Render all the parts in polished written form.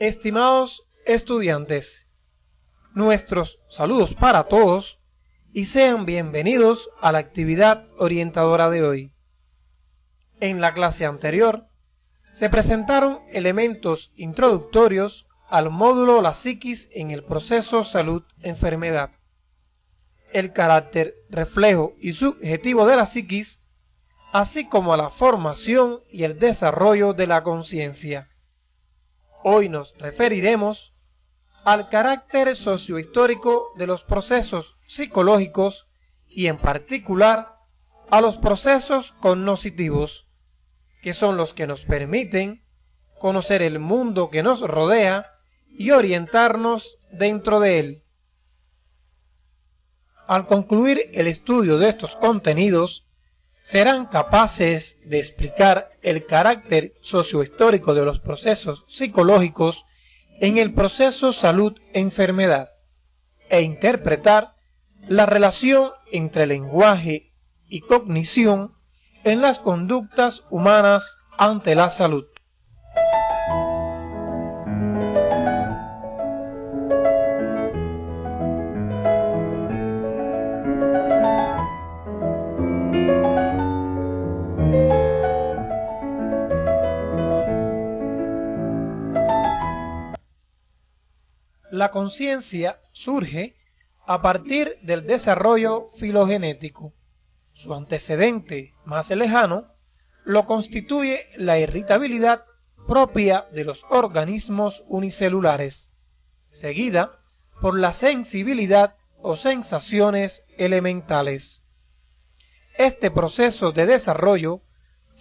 Estimados estudiantes, nuestros saludos para todos y sean bienvenidos a la actividad orientadora de hoy. En la clase anterior se presentaron elementos introductorios al módulo La psiquis en el proceso salud-enfermedad, el carácter, reflejo y subjetivo de la psiquis, así como a la formación y el desarrollo de la conciencia. Hoy nos referiremos al carácter sociohistórico de los procesos psicológicos y en particular a los procesos cognitivos, que son los que nos permiten conocer el mundo que nos rodea y orientarnos dentro de él. Al concluir el estudio de estos contenidos, serán capaces de explicar el carácter sociohistórico de los procesos psicológicos en el proceso salud-enfermedad e interpretar la relación entre lenguaje y cognición en las conductas humanas ante la salud. La conciencia surge a partir del desarrollo filogenético. Su antecedente más lejano lo constituye la irritabilidad propia de los organismos unicelulares, seguida por la sensibilidad o sensaciones elementales. Este proceso de desarrollo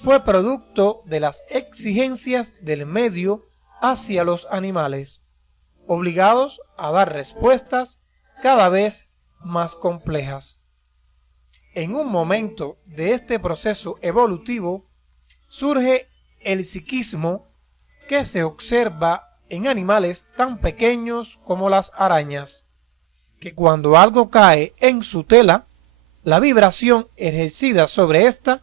fue producto de las exigencias del medio hacia los animales, obligados a dar respuestas cada vez más complejas. En un momento de este proceso evolutivo surge el psiquismo, que se observa en animales tan pequeños como las arañas, que cuando algo cae en su tela, la vibración ejercida sobre ésta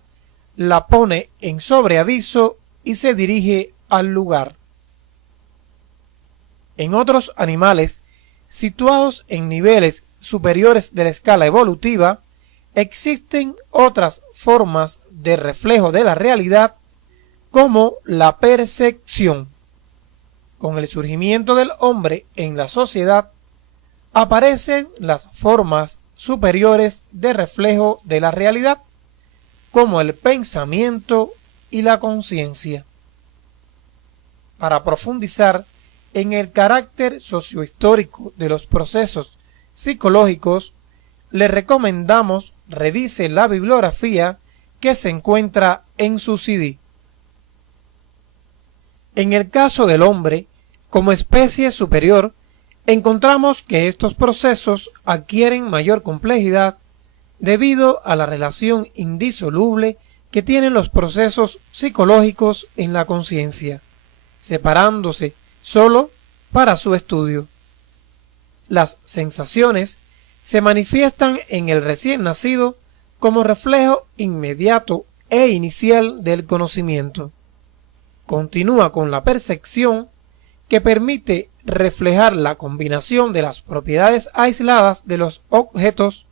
la pone en sobreaviso y se dirige al lugar. En otros animales, situados en niveles superiores de la escala evolutiva, existen otras formas de reflejo de la realidad, como la percepción. Con el surgimiento del hombre en la sociedad, aparecen las formas superiores de reflejo de la realidad, como el pensamiento y la conciencia. Para profundizar en el carácter sociohistórico de los procesos psicológicos, le recomendamos revise la bibliografía que se encuentra en su CD. En el caso del hombre, como especie superior, encontramos que estos procesos adquieren mayor complejidad debido a la relación indisoluble que tienen los procesos psicológicos en la conciencia, separándose solo para su estudio. Las sensaciones se manifiestan en el recién nacido como reflejo inmediato e inicial del conocimiento. Continúa con la percepción, que permite reflejar la combinación de las propiedades aisladas de los objetos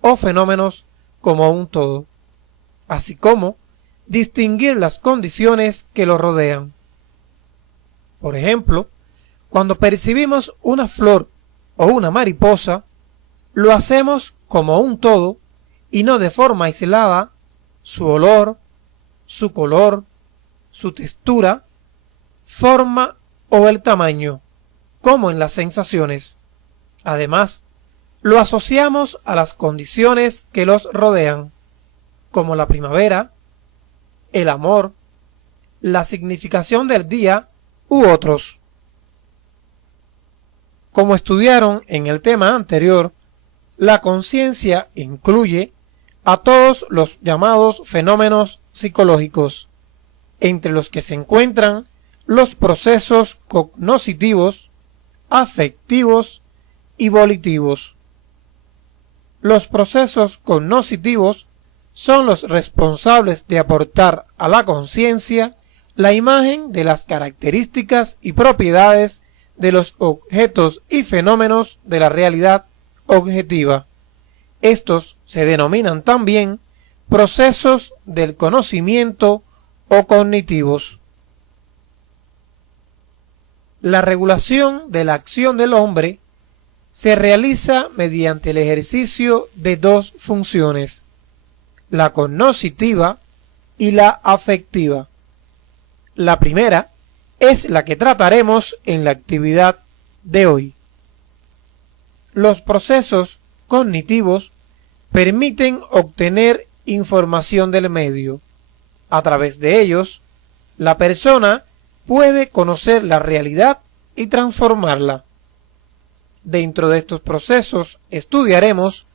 o fenómenos como un todo, así como distinguir las condiciones que lo rodean. Por ejemplo, cuando percibimos una flor o una mariposa, lo hacemos como un todo y no de forma aislada. Su olor, su color, su textura, forma o el tamaño, como en las sensaciones. Además, lo asociamos a las condiciones que los rodean, como la primavera, el amor, la significación del día u otros. Como estudiaron en el tema anterior, la conciencia incluye a todos los llamados fenómenos psicológicos, entre los que se encuentran los procesos cognitivos, afectivos y volitivos. Los procesos cognitivos son los responsables de aportar a la conciencia la imagen de las características y propiedades de los objetos y fenómenos de la realidad objetiva. Estos se denominan también procesos del conocimiento o cognitivos. La regulación de la acción del hombre se realiza mediante el ejercicio de dos funciones, la cognoscitiva y la afectiva. La primera es la que trataremos en la actividad de hoy. Los procesos cognitivos permiten obtener información del medio. A través de ellos, la persona puede conocer la realidad y transformarla. Dentro de estos procesos estudiaremos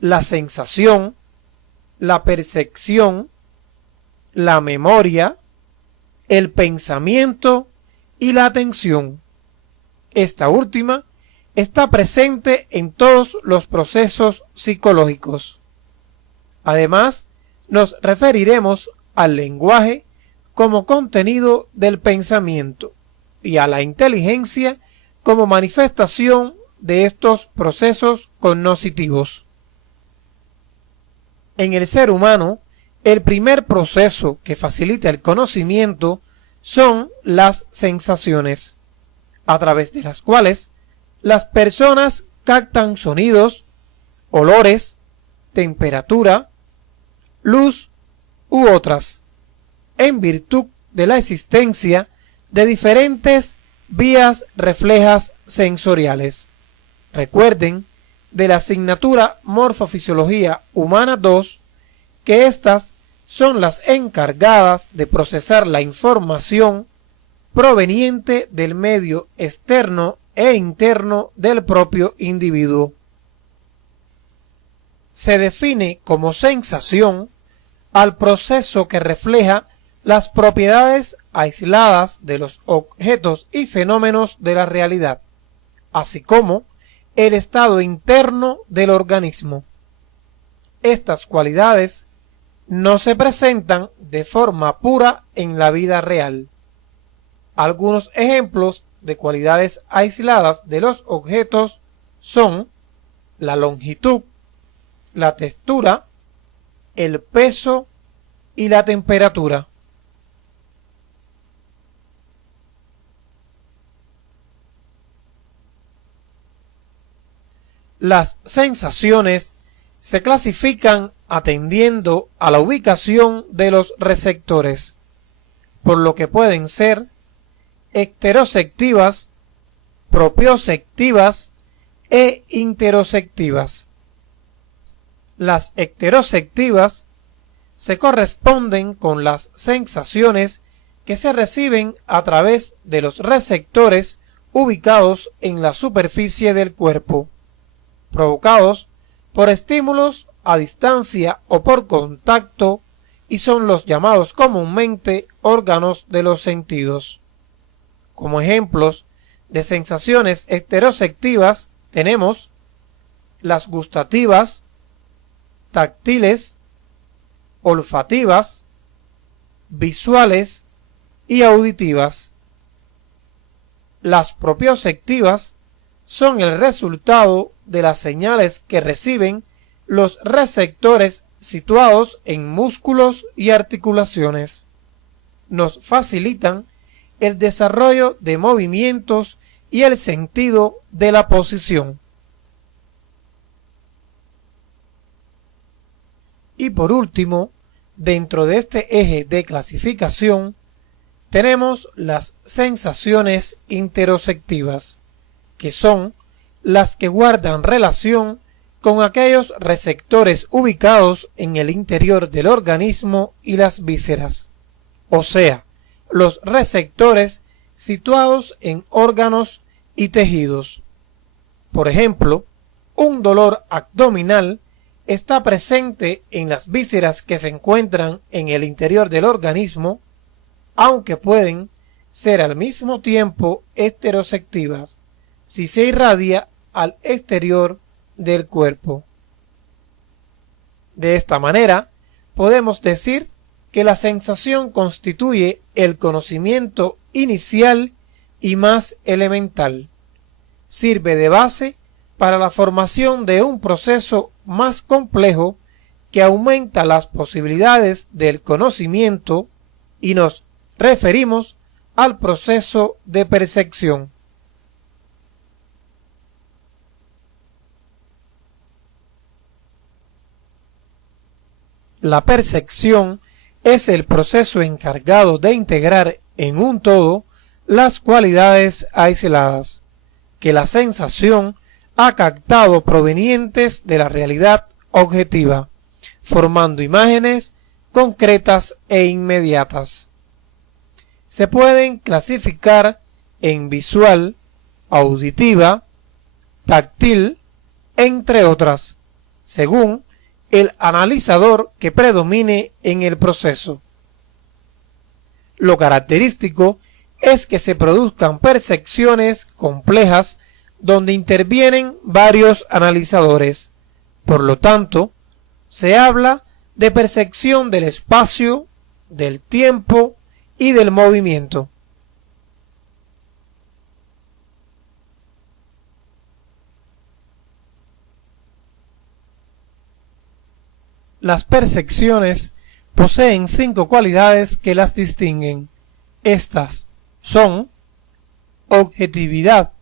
la sensación, la percepción, la memoria, el pensamiento y la atención. Esta última está presente en todos los procesos psicológicos. Además, nos referiremos al lenguaje como contenido del pensamiento y a la inteligencia como manifestación de estos procesos cognitivos. En el ser humano, el primer proceso que facilita el conocimiento son las sensaciones, a través de las cuales las personas captan sonidos, olores, temperatura, luz u otras, en virtud de la existencia de diferentes vías reflejas sensoriales. Recuerden de la asignatura Morfofisiología Humana 2 que estas son las encargadas de procesar la información proveniente del medio externo e interno del propio individuo. Se define como sensación al proceso que refleja las propiedades aisladas de los objetos y fenómenos de la realidad, así como el estado interno del organismo. Estas cualidades no se presentan de forma pura en la vida real. Algunos ejemplos de cualidades aisladas de los objetos son la longitud, la textura, el peso y la temperatura. Las sensaciones se clasifican atendiendo a la ubicación de los receptores, por lo que pueden ser ecteroceptivas, propioceptivas e interoceptivas. Las ecteroceptivas se corresponden con las sensaciones que se reciben a través de los receptores ubicados en la superficie del cuerpo, provocados por estímulos a distancia o por contacto, y son los llamados comúnmente órganos de los sentidos. Como ejemplos de sensaciones ecteroceptivas tenemos las gustativas, táctiles, olfativas, visuales y auditivas. Las propioceptivas son el resultado de las señales que reciben los receptores situados en músculos y articulaciones. Nos facilitan el desarrollo de movimientos y el sentido de la posición. Y por último, dentro de este eje de clasificación, tenemos las sensaciones interoceptivas, que son las que guardan relación con aquellos receptores ubicados en el interior del organismo y las vísceras, o sea, los receptores situados en órganos y tejidos. Por ejemplo, un dolor abdominal está presente en las vísceras que se encuentran en el interior del organismo, aunque pueden ser al mismo tiempo esteroceptivas si se irradia al exterior del cuerpo. De esta manera, podemos decir que la sensación constituye el conocimiento inicial y más elemental. Sirve de base para la formación de un proceso más complejo que aumenta las posibilidades del conocimiento, y nos referimos al proceso de percepción. La percepción es el proceso encargado de integrar en un todo las cualidades aisladas que la sensación ha captado provenientes de la realidad objetiva, formando imágenes concretas e inmediatas. Se pueden clasificar en visual, auditiva, táctil, entre otras, según el analizador que predomine en el proceso. Lo característico es que se produzcan percepciones complejas donde intervienen varios analizadores. Por lo tanto, se habla de percepción del espacio, del tiempo y del movimiento. Las percepciones poseen 5 cualidades que las distinguen. Estas son objetividad,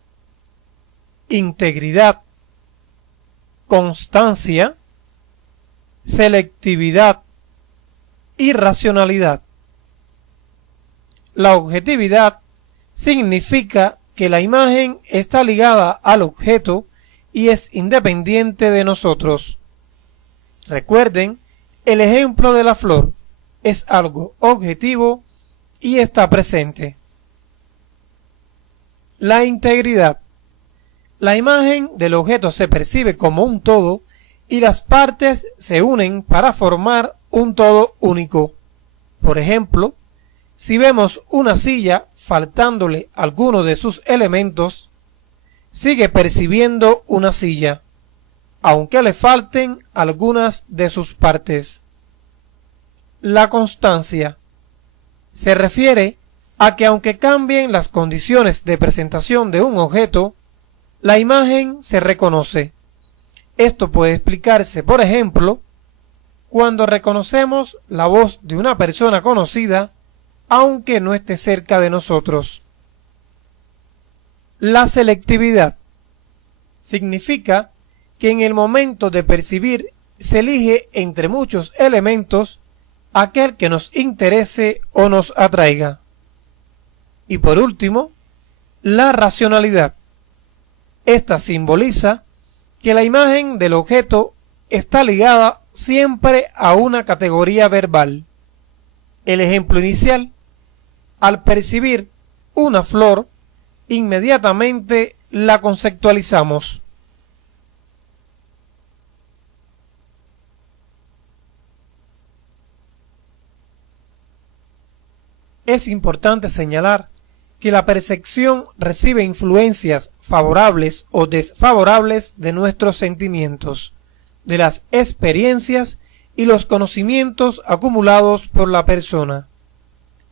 integridad, constancia, selectividad y racionalidad. La objetividad significa que la imagen está ligada al objeto y es independiente de nosotros. Recuerden el ejemplo de la flor, es algo objetivo y está presente. La integridad. La imagen del objeto se percibe como un todo y las partes se unen para formar un todo único. Por ejemplo, si vemos una silla faltándole alguno de sus elementos, sigue percibiendo una silla, aunque le falten algunas de sus partes. La constancia se refiere a que aunque cambien las condiciones de presentación de un objeto, la imagen se reconoce. Esto puede explicarse, por ejemplo, cuando reconocemos la voz de una persona conocida, aunque no esté cerca de nosotros. La selectividad significa que en el momento de percibir se elige entre muchos elementos aquel que nos interese o nos atraiga. Y por último, la racionalidad. Esta simboliza que la imagen del objeto está ligada siempre a una categoría verbal. El ejemplo inicial, al percibir una flor, inmediatamente la conceptualizamos. Es importante señalar que la percepción recibe influencias favorables o desfavorables de nuestros sentimientos, de las experiencias y los conocimientos acumulados por la persona.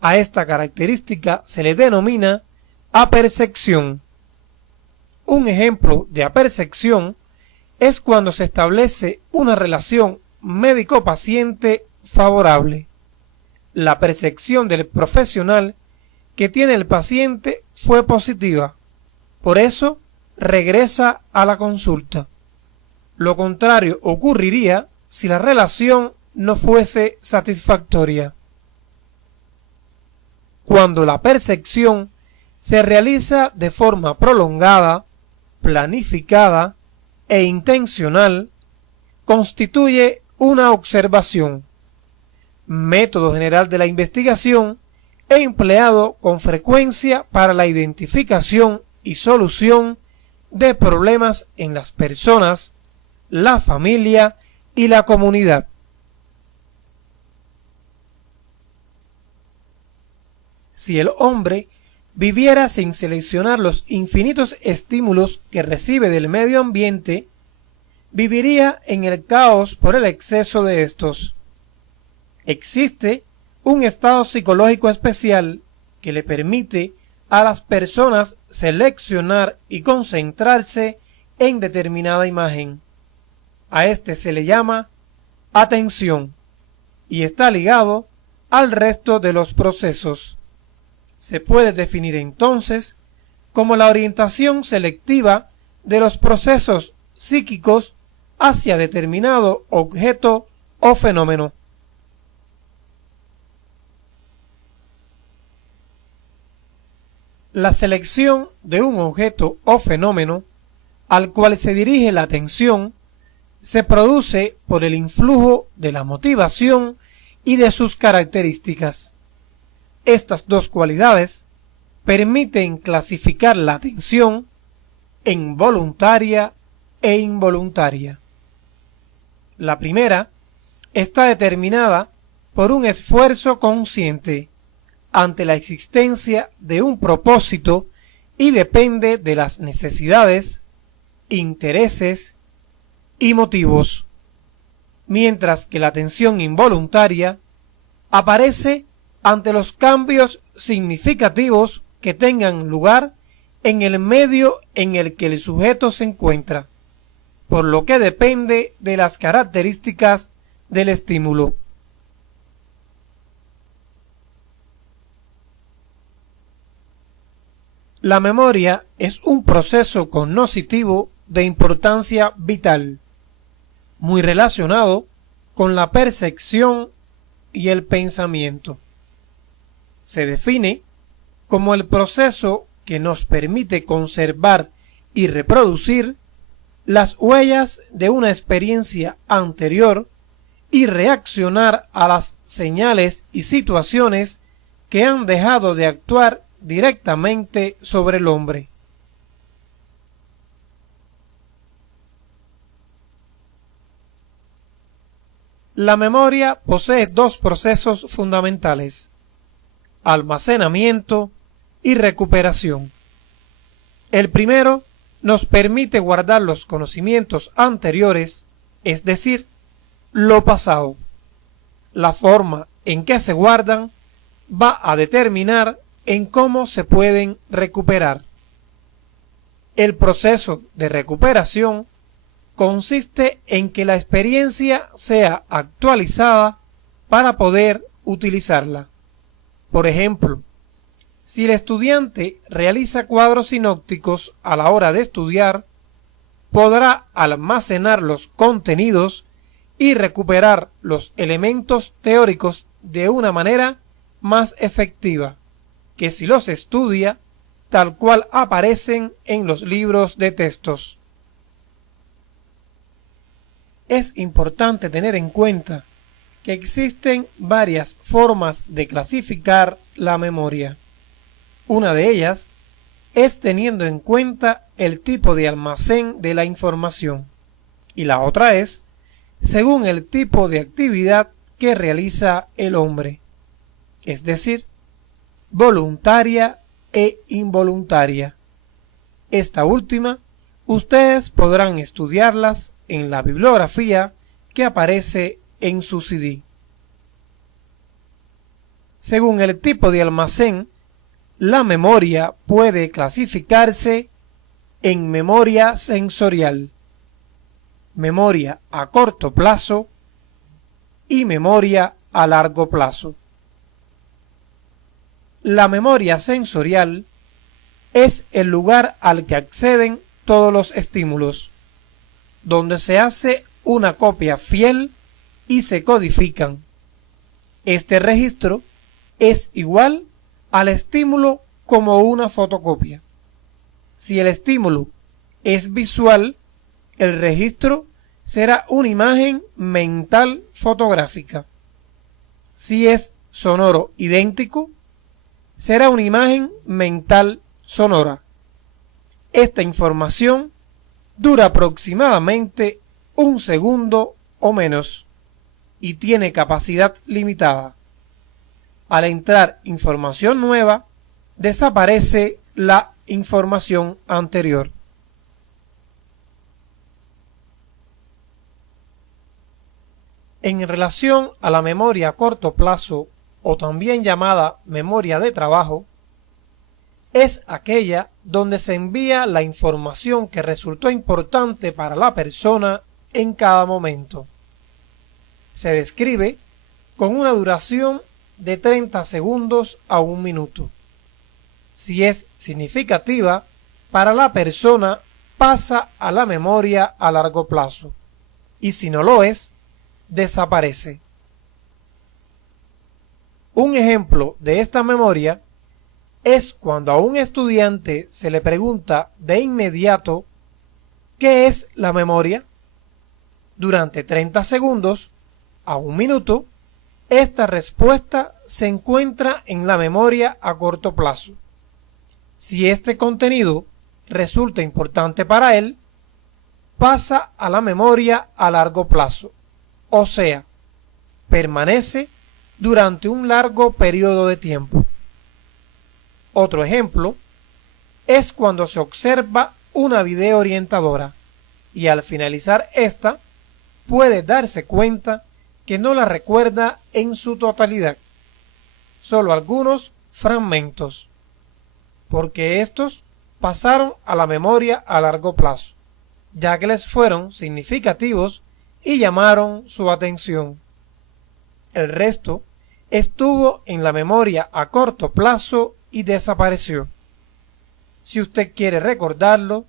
A esta característica se le denomina apercepción. Un ejemplo de apercepción es cuando se establece una relación médico-paciente favorable. La percepción del profesional que tiene el paciente fue positiva, por eso regresa a la consulta. Lo contrario ocurriría si la relación no fuese satisfactoria. Cuando la percepción se realiza de forma prolongada, planificada e intencional, constituye una observación, método general de la investigación empleado con frecuencia para la identificación y solución de problemas en las personas, la familia y la comunidad. Si el hombre viviera sin seleccionar los infinitos estímulos que recibe del medio ambiente, viviría en el caos por el exceso de estos. Existe un estado psicológico especial que le permite a las personas seleccionar y concentrarse en determinada imagen. A este se le llama atención y está ligado al resto de los procesos. Se puede definir entonces como la orientación selectiva de los procesos psíquicos hacia determinado objeto o fenómeno. La selección de un objeto o fenómeno al cual se dirige la atención se produce por el influjo de la motivación y de sus características. Estas dos cualidades permiten clasificar la atención en voluntaria e involuntaria. La primera está determinada por un esfuerzo consciente ante la existencia de un propósito y depende de las necesidades, intereses y motivos, mientras que la atención involuntaria aparece ante los cambios significativos que tengan lugar en el medio en el que el sujeto se encuentra, por lo que depende de las características del estímulo. La memoria es un proceso cognoscitivo de importancia vital, muy relacionado con la percepción y el pensamiento. Se define como el proceso que nos permite conservar y reproducir las huellas de una experiencia anterior y reaccionar a las señales y situaciones que han dejado de actuar directamente sobre el hombre. La memoria posee dos procesos fundamentales: almacenamiento y recuperación. El primero nos permite guardar los conocimientos anteriores, es decir, lo pasado. La forma en que se guardan va a determinar en cómo se pueden recuperar. El proceso de recuperación consiste en que la experiencia sea actualizada para poder utilizarla. Por ejemplo, si el estudiante realiza cuadros sinópticos a la hora de estudiar, podrá almacenar los contenidos y recuperar los elementos teóricos de una manera más efectiva que si los estudia tal cual aparecen en los libros de textos. Es importante tener en cuenta que existen varias formas de clasificar la memoria. Una de ellas es teniendo en cuenta el tipo de almacén de la información y la otra es según el tipo de actividad que realiza el hombre, es decir, voluntaria e involuntaria. Esta última, ustedes podrán estudiarlas en la bibliografía que aparece en su CD. Según el tipo de almacén, la memoria puede clasificarse en memoria sensorial, memoria a corto plazo y memoria a largo plazo. La memoria sensorial es el lugar al que acceden todos los estímulos, donde se hace una copia fiel y se codifican. Este registro es igual al estímulo como una fotocopia. Si el estímulo es visual, el registro será una imagen mental fotográfica. Si es sonoro idéntico, será una imagen mental sonora. Esta información dura aproximadamente un segundo o menos y tiene capacidad limitada. Al entrar información nueva, desaparece la información anterior. En relación a la memoria a corto plazo, o también llamada memoria de trabajo, es aquella donde se envía la información que resultó importante para la persona en cada momento. Se describe con una duración de 30 segundos a 1 minuto. Si es significativa para la persona, pasa a la memoria a largo plazo, y si no lo es, desaparece. Un ejemplo de esta memoria es cuando a un estudiante se le pregunta de inmediato ¿qué es la memoria? Durante 30 segundos a 1 minuto, esta respuesta se encuentra en la memoria a corto plazo. Si este contenido resulta importante para él, pasa a la memoria a largo plazo, o sea, permanece durante un largo periodo de tiempo. Otro ejemplo es cuando se observa una video orientadora y al finalizar esta puede darse cuenta que no la recuerda en su totalidad, solo algunos fragmentos, porque estos pasaron a la memoria a largo plazo, ya que les fueron significativos y llamaron su atención. El resto estuvo en la memoria a corto plazo y desapareció. Si usted quiere recordarlo,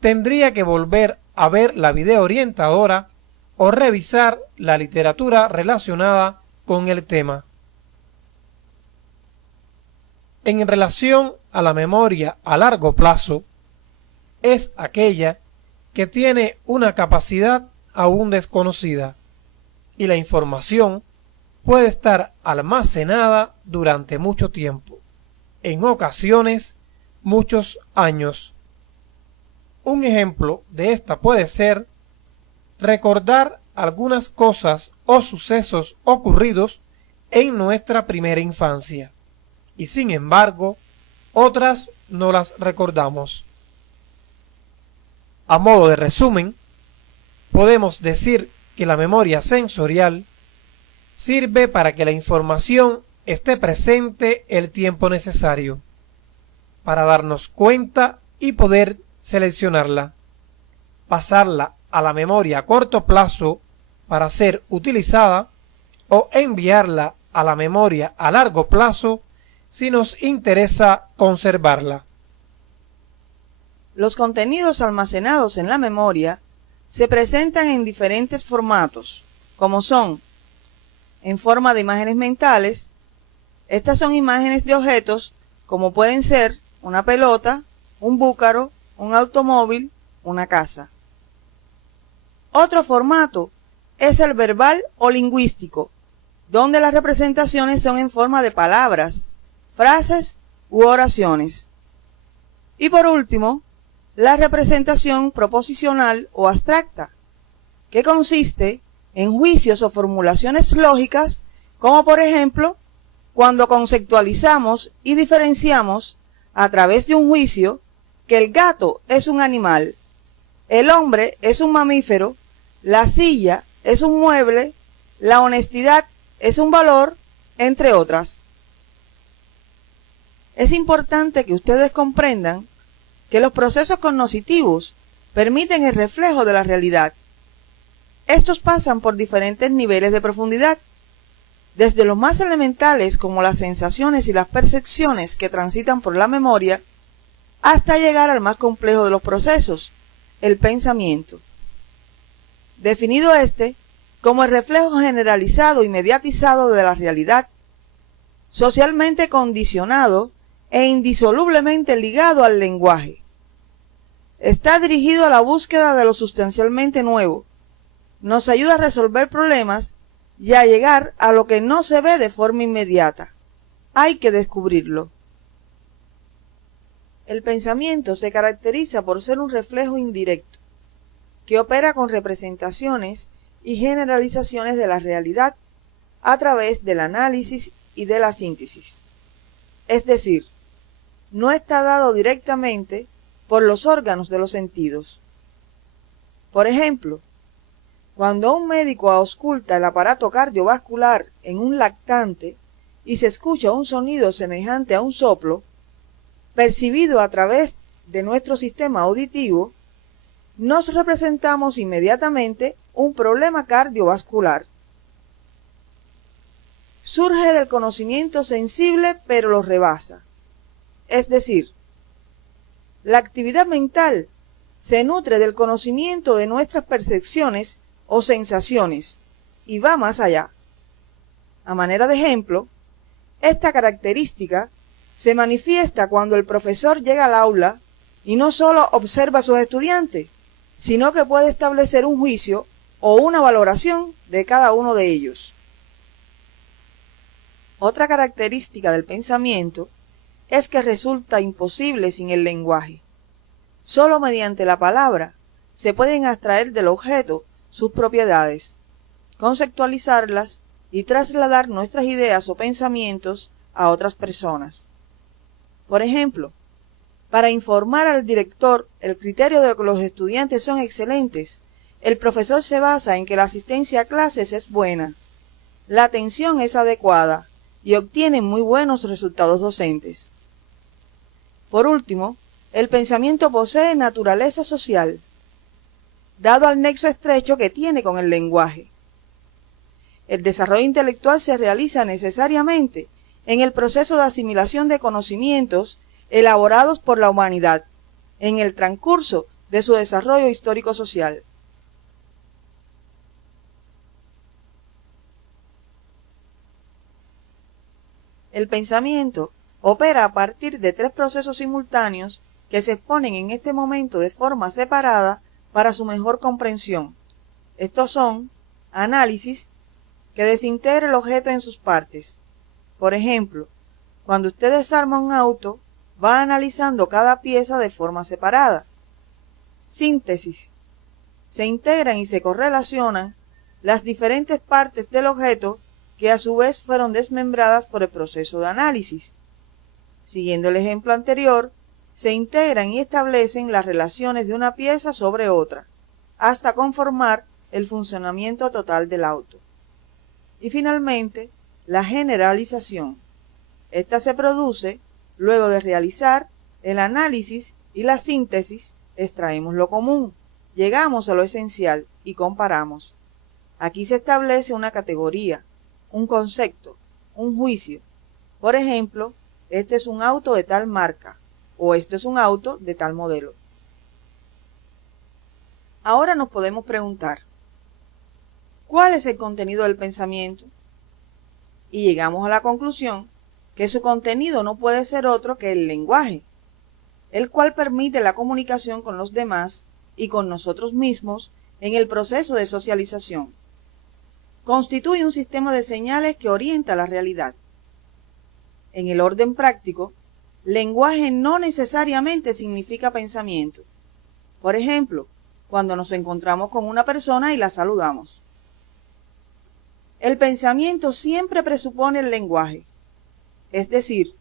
tendría que volver a ver la video orientadora o revisar la literatura relacionada con el tema. En relación a la memoria a largo plazo, es aquella que tiene una capacidad aún desconocida y la información puede estar almacenada durante mucho tiempo, en ocasiones muchos años. Un ejemplo de esta puede ser recordar algunas cosas o sucesos ocurridos en nuestra primera infancia, y sin embargo, otras no las recordamos. A modo de resumen, podemos decir que la memoria sensorial sirve para que la información esté presente el tiempo necesario para darnos cuenta y poder seleccionarla, pasarla a la memoria a corto plazo para ser utilizada o enviarla a la memoria a largo plazo si nos interesa conservarla. Los contenidos almacenados en la memoria se presentan en diferentes formatos, como son en forma de imágenes mentales. Estas son imágenes de objetos como pueden ser una pelota, un búcaro, un automóvil, una casa. Otro formato es el verbal o lingüístico, donde las representaciones son en forma de palabras, frases u oraciones. Y por último, la representación proposicional o abstracta, que consiste en juicios o formulaciones lógicas, como por ejemplo, cuando conceptualizamos y diferenciamos a través de un juicio que el gato es un animal, el hombre es un mamífero, la silla es un mueble, la honestidad es un valor, entre otras. Es importante que ustedes comprendan que los procesos cognitivos permiten el reflejo de la realidad. Estos pasan por diferentes niveles de profundidad, desde los más elementales como las sensaciones y las percepciones que transitan por la memoria, hasta llegar al más complejo de los procesos, el pensamiento. Definido como el reflejo generalizado y mediatizado de la realidad, socialmente condicionado e indisolublemente ligado al lenguaje. Está dirigido a la búsqueda de lo sustancialmente nuevo, nos ayuda a resolver problemas y a llegar a lo que no se ve de forma inmediata. Hay que descubrirlo. El pensamiento se caracteriza por ser un reflejo indirecto, que opera con representaciones y generalizaciones de la realidad a través del análisis y de la síntesis. Es decir, no está dado directamente por los órganos de los sentidos. Por ejemplo, cuando un médico ausculta el aparato cardiovascular en un lactante y se escucha un sonido semejante a un soplo, percibido a través de nuestro sistema auditivo, nos representamos inmediatamente un problema cardiovascular. Surge del conocimiento sensible, pero lo rebasa. Es decir, la actividad mental se nutre del conocimiento de nuestras percepciones o sensaciones y va más allá. A manera de ejemplo, esta característica se manifiesta cuando el profesor llega al aula y no solo observa a sus estudiantes, sino que puede establecer un juicio o una valoración de cada uno de ellos. Otra característica del pensamiento es que resulta imposible sin el lenguaje. Solo mediante la palabra se pueden extraer del objeto sus propiedades, conceptualizarlas y trasladar nuestras ideas o pensamientos a otras personas. Por ejemplo, para informar al director el criterio de que los estudiantes son excelentes, el profesor se basa en que la asistencia a clases es buena, la atención es adecuada y obtienen muy buenos resultados docentes. Por último, el pensamiento posee naturaleza social, dado al nexo estrecho que tiene con el lenguaje. El desarrollo intelectual se realiza necesariamente en el proceso de asimilación de conocimientos elaborados por la humanidad, en el transcurso de su desarrollo histórico-social. El pensamiento opera a partir de tres procesos simultáneos que se exponen en este momento de forma separada para su mejor comprensión. Estos son análisis, que desintegra el objeto en sus partes. Por ejemplo, cuando usted desarma un auto, va analizando cada pieza de forma separada. Síntesis. Se integran y se correlacionan las diferentes partes del objeto que a su vez fueron desmembradas por el proceso de análisis. Siguiendo el ejemplo anterior, se integran y establecen las relaciones de una pieza sobre otra, hasta conformar el funcionamiento total del auto. Y finalmente, la generalización. Esta se produce luego de realizar el análisis y la síntesis, extraemos lo común, llegamos a lo esencial y comparamos. Aquí se establece una categoría, un concepto, un juicio. Por ejemplo, este es un auto de tal marca o esto es un auto de tal modelo. Ahora nos podemos preguntar, ¿cuál es el contenido del pensamiento? Y llegamos a la conclusión que su contenido no puede ser otro que el lenguaje, el cual permite la comunicación con los demás y con nosotros mismos en el proceso de socialización. Constituye un sistema de señales que orienta la realidad. En el orden práctico, lenguaje no necesariamente significa pensamiento. Por ejemplo, cuando nos encontramos con una persona y la saludamos. El pensamiento siempre presupone el lenguaje. Es decir,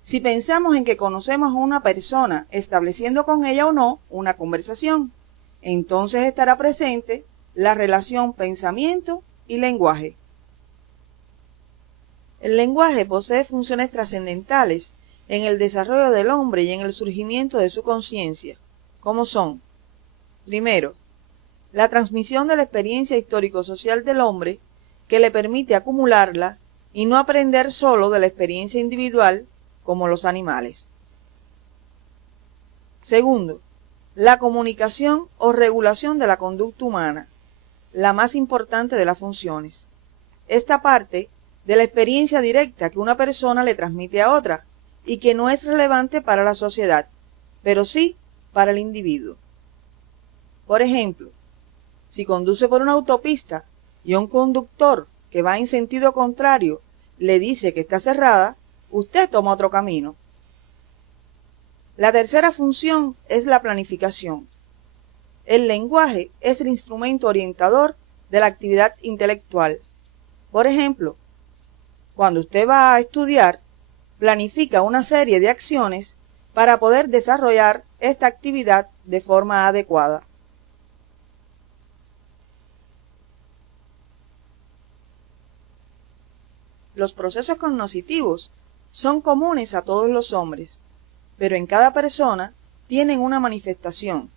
si pensamos en que conocemos a una persona estableciendo con ella o no una conversación, entonces estará presente la relación pensamiento y lenguaje. El lenguaje posee funciones trascendentales en el desarrollo del hombre y en el surgimiento de su conciencia, como son: primero, la transmisión de la experiencia histórico-social del hombre, que le permite acumularla y no aprender solo de la experiencia individual como los animales. Segundo, la comunicación o regulación de la conducta humana, la más importante de las funciones. Esta parte de la experiencia directa que una persona le transmite a otra y que no es relevante para la sociedad, pero sí para el individuo. Por ejemplo, si conduce por una autopista y un conductor que va en sentido contrario le dice que está cerrada, usted toma otro camino. La tercera función es la planificación. El lenguaje es el instrumento orientador de la actividad intelectual. Por ejemplo, cuando usted va a estudiar, planifica una serie de acciones para poder desarrollar esta actividad de forma adecuada. Los procesos cognitivos son comunes a todos los hombres. pero en cada persona tienen una manifestación,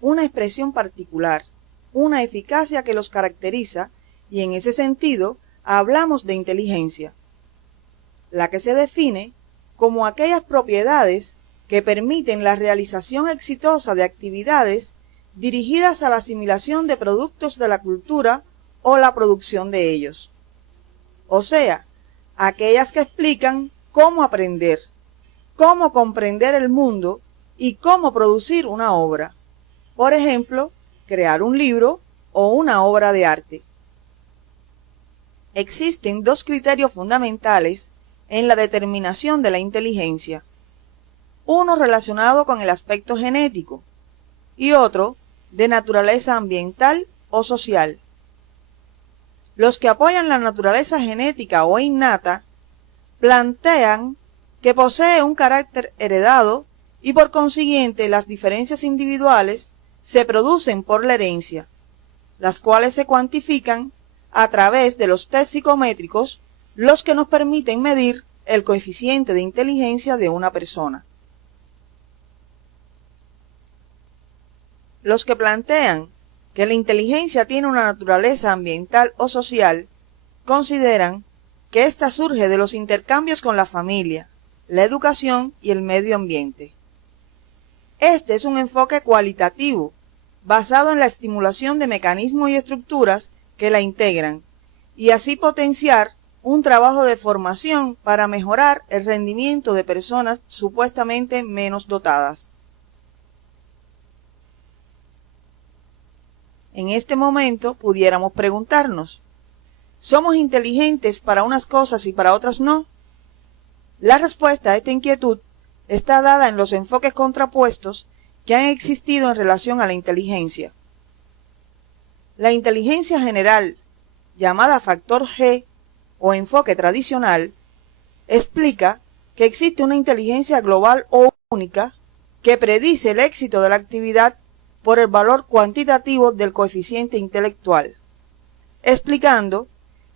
una expresión particular, una eficacia que los caracteriza, y en ese sentido hablamos de inteligencia, la que se define como aquellas propiedades que permiten la realización exitosa de actividades dirigidas a la asimilación de productos de la cultura o la producción de ellos. O sea, aquellas que explican cómo aprender, cómo comprender el mundo y cómo producir una obra. Por ejemplo, crear un libro o una obra de arte. Existen dos criterios fundamentales en la determinación de la inteligencia. Uno relacionado con el aspecto genético y otro de naturaleza ambiental o social. Los que apoyan la naturaleza genética o innata plantean que posee un carácter heredado y por consiguiente las diferencias individuales se producen por la herencia, las cuales se cuantifican a través de los test psicométricos, los que nos permiten medir el coeficiente de inteligencia de una persona. Los que plantean que la inteligencia tiene una naturaleza ambiental o social, consideran que ésta surge de los intercambios con la familia, la educación y el medio ambiente. Este es un enfoque cualitativo, basado en la estimulación de mecanismos y estructuras que la integran, y así potenciar un trabajo de formación para mejorar el rendimiento de personas supuestamente menos dotadas. En este momento pudiéramos preguntarnos, ¿somos inteligentes para unas cosas y para otras no? La respuesta a esta inquietud está dada en los enfoques contrapuestos que han existido en relación a la inteligencia. La inteligencia general, llamada factor G o enfoque tradicional, explica que existe una inteligencia global o única que predice el éxito de la actividad por el valor cuantitativo del coeficiente intelectual, explicando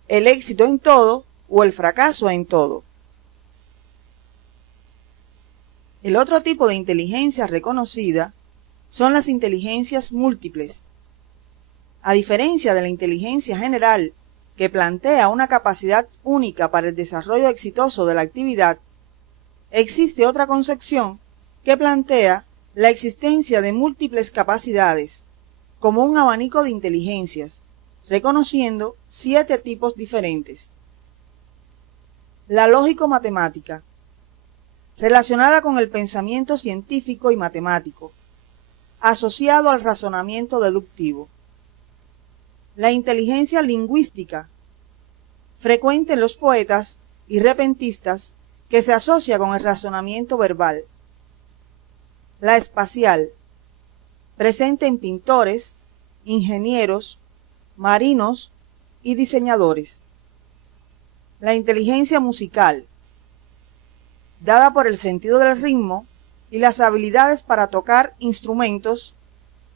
el éxito en todo o el fracaso en todo. El otro tipo de inteligencia reconocida son las inteligencias múltiples. A diferencia de la inteligencia general, que plantea una capacidad única para el desarrollo exitoso de la actividad, existe otra concepción que plantea la existencia de múltiples capacidades, como un abanico de inteligencias, reconociendo 7 tipos diferentes. La lógico-matemática, relacionada con el pensamiento científico y matemático, asociado al razonamiento deductivo. La inteligencia lingüística, frecuente en los poetas y repentistas, que se asocia con el razonamiento verbal. La espacial, presente en pintores, ingenieros, marinos y diseñadores. La inteligencia musical, dada por el sentido del ritmo y las habilidades para tocar instrumentos,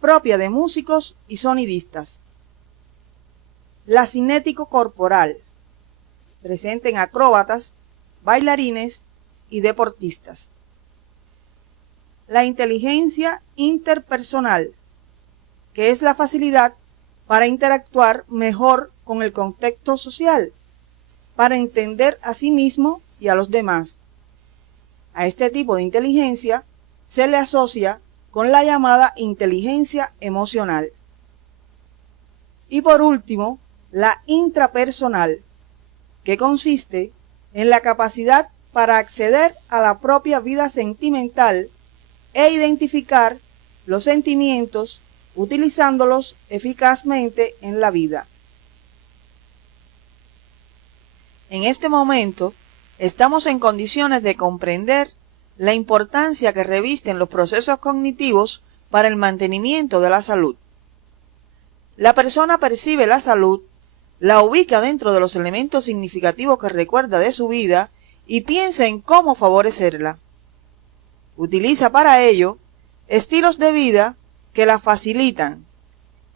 propia de músicos y sonidistas. La cinético-corporal, presente en acróbatas, bailarines y deportistas. La inteligencia interpersonal, que es la facilidad para interactuar mejor con el contexto social, para entender a sí mismo y a los demás. A este tipo de inteligencia se le asocia con la llamada inteligencia emocional. Y por último, la intrapersonal, que consiste en la capacidad para acceder a la propia vida sentimental e identificar los sentimientos utilizándolos eficazmente en la vida. En este momento, estamos en condiciones de comprender la importancia que revisten los procesos cognitivos para el mantenimiento de la salud. La persona percibe la salud, la ubica dentro de los elementos significativos que recuerda de su vida y piensa en cómo favorecerla. Utiliza para ello estilos de vida que la facilitan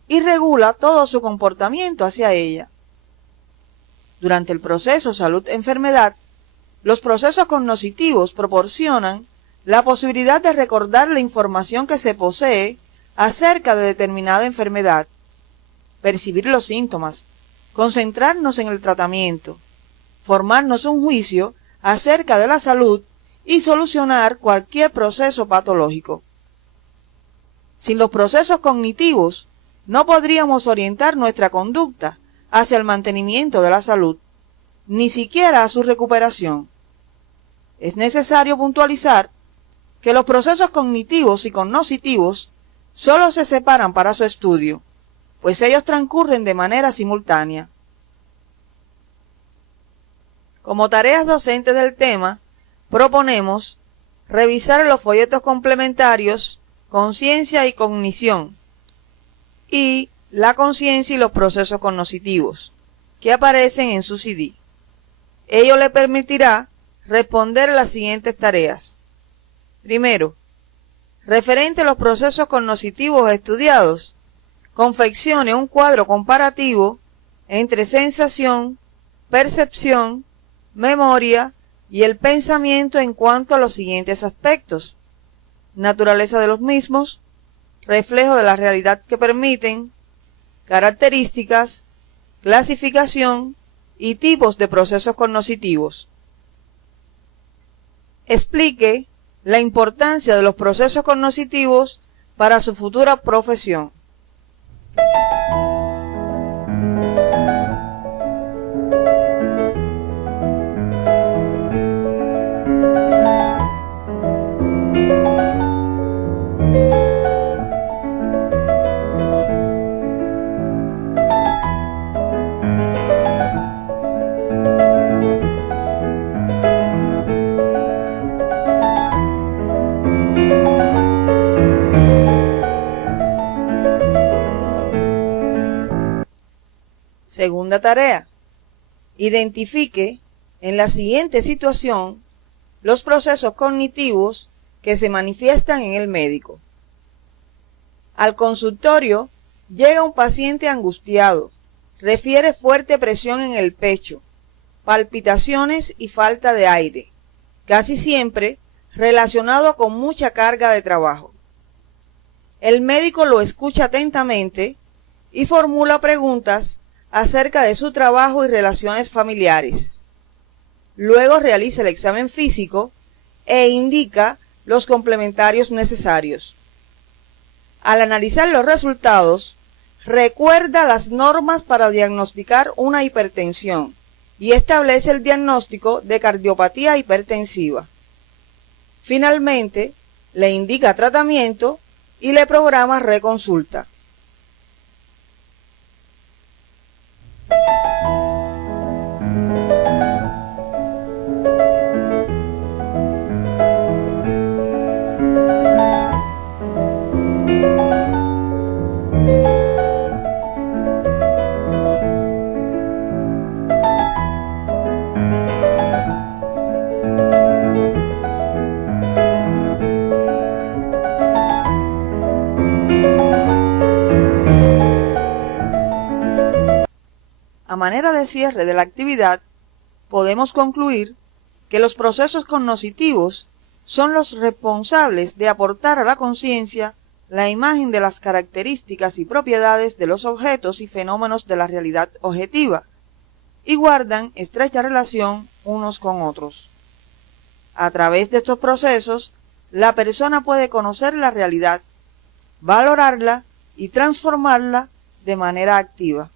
y regula todo su comportamiento hacia ella. Durante el proceso salud-enfermedad, los procesos cognitivos proporcionan la posibilidad de recordar la información que se posee acerca de determinada enfermedad, percibir los síntomas, concentrarnos en el tratamiento, formarnos un juicio acerca de la salud y solucionar cualquier proceso patológico. Sin los procesos cognitivos, no podríamos orientar nuestra conducta hacia el mantenimiento de la salud, ni siquiera a su recuperación. Es necesario puntualizar que los procesos cognitivos y cognoscitivos solo se separan para su estudio, pues ellos transcurren de manera simultánea. Como tareas docentes del tema, proponemos revisar los folletos complementarios Conciencia y Cognición y La conciencia y los procesos cognitivos, que aparecen en su CD. Ello le permitirá responder a las siguientes tareas. Primero, referente a los procesos cognitivos estudiados, confeccione un cuadro comparativo entre sensación, percepción, memoria y el pensamiento en cuanto a los siguientes aspectos: naturaleza de los mismos, reflejo de la realidad que permiten, características, clasificación y tipos de procesos cognitivos. Explique la importancia de los procesos cognitivos para su futura profesión. Segunda tarea. Identifique en la siguiente situación los procesos cognitivos que se manifiestan en el médico. Al consultorio llega un paciente angustiado, refiere fuerte presión en el pecho, palpitaciones y falta de aire, casi siempre relacionado con mucha carga de trabajo. El médico lo escucha atentamente y formula preguntas acerca de su trabajo y relaciones familiares. Luego realiza el examen físico e indica los complementarios necesarios. Al analizar los resultados, recuerda las normas para diagnosticar una hipertensión y establece el diagnóstico de cardiopatía hipertensiva. Finalmente, le indica tratamiento y le programa reconsulta. A manera de cierre de la actividad, podemos concluir que los procesos cognitivos son los responsables de aportar a la conciencia la imagen de las características y propiedades de los objetos y fenómenos de la realidad objetiva, y guardan estrecha relación unos con otros. A través de estos procesos, la persona puede conocer la realidad, valorarla y transformarla de manera activa.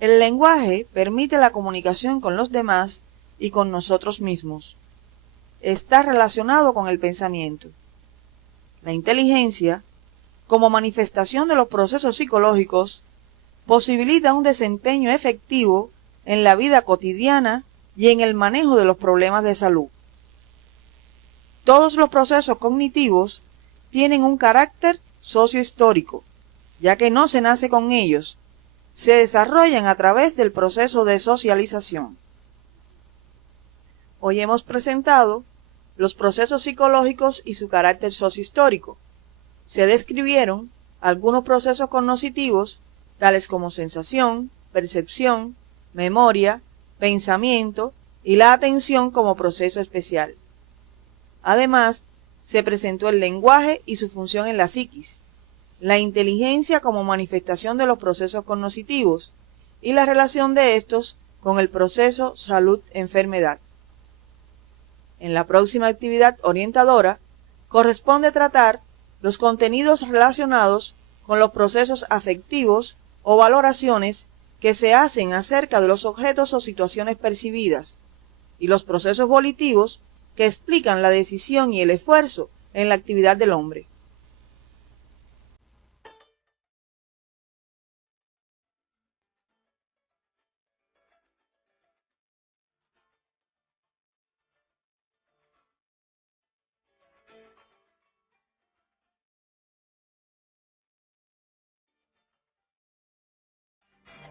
El lenguaje permite la comunicación con los demás y con nosotros mismos. Está relacionado con el pensamiento. La inteligencia, como manifestación de los procesos psicológicos, posibilita un desempeño efectivo en la vida cotidiana y en el manejo de los problemas de salud. Todos los procesos cognitivos tienen un carácter sociohistórico, ya que no se nace con ellos, se desarrollan a través del proceso de socialización. Hoy hemos presentado los procesos psicológicos y su carácter sociohistórico. Se describieron algunos procesos cognitivos, tales como sensación, percepción, memoria, pensamiento y la atención como proceso especial. Además, se presentó el lenguaje y su función en la psiquis, la inteligencia como manifestación de los procesos cognitivos y la relación de estos con el proceso salud-enfermedad. En la próxima actividad orientadora, corresponde tratar los contenidos relacionados con los procesos afectivos o valoraciones que se hacen acerca de los objetos o situaciones percibidas, y los procesos volitivos que explican la decisión y el esfuerzo en la actividad del hombre.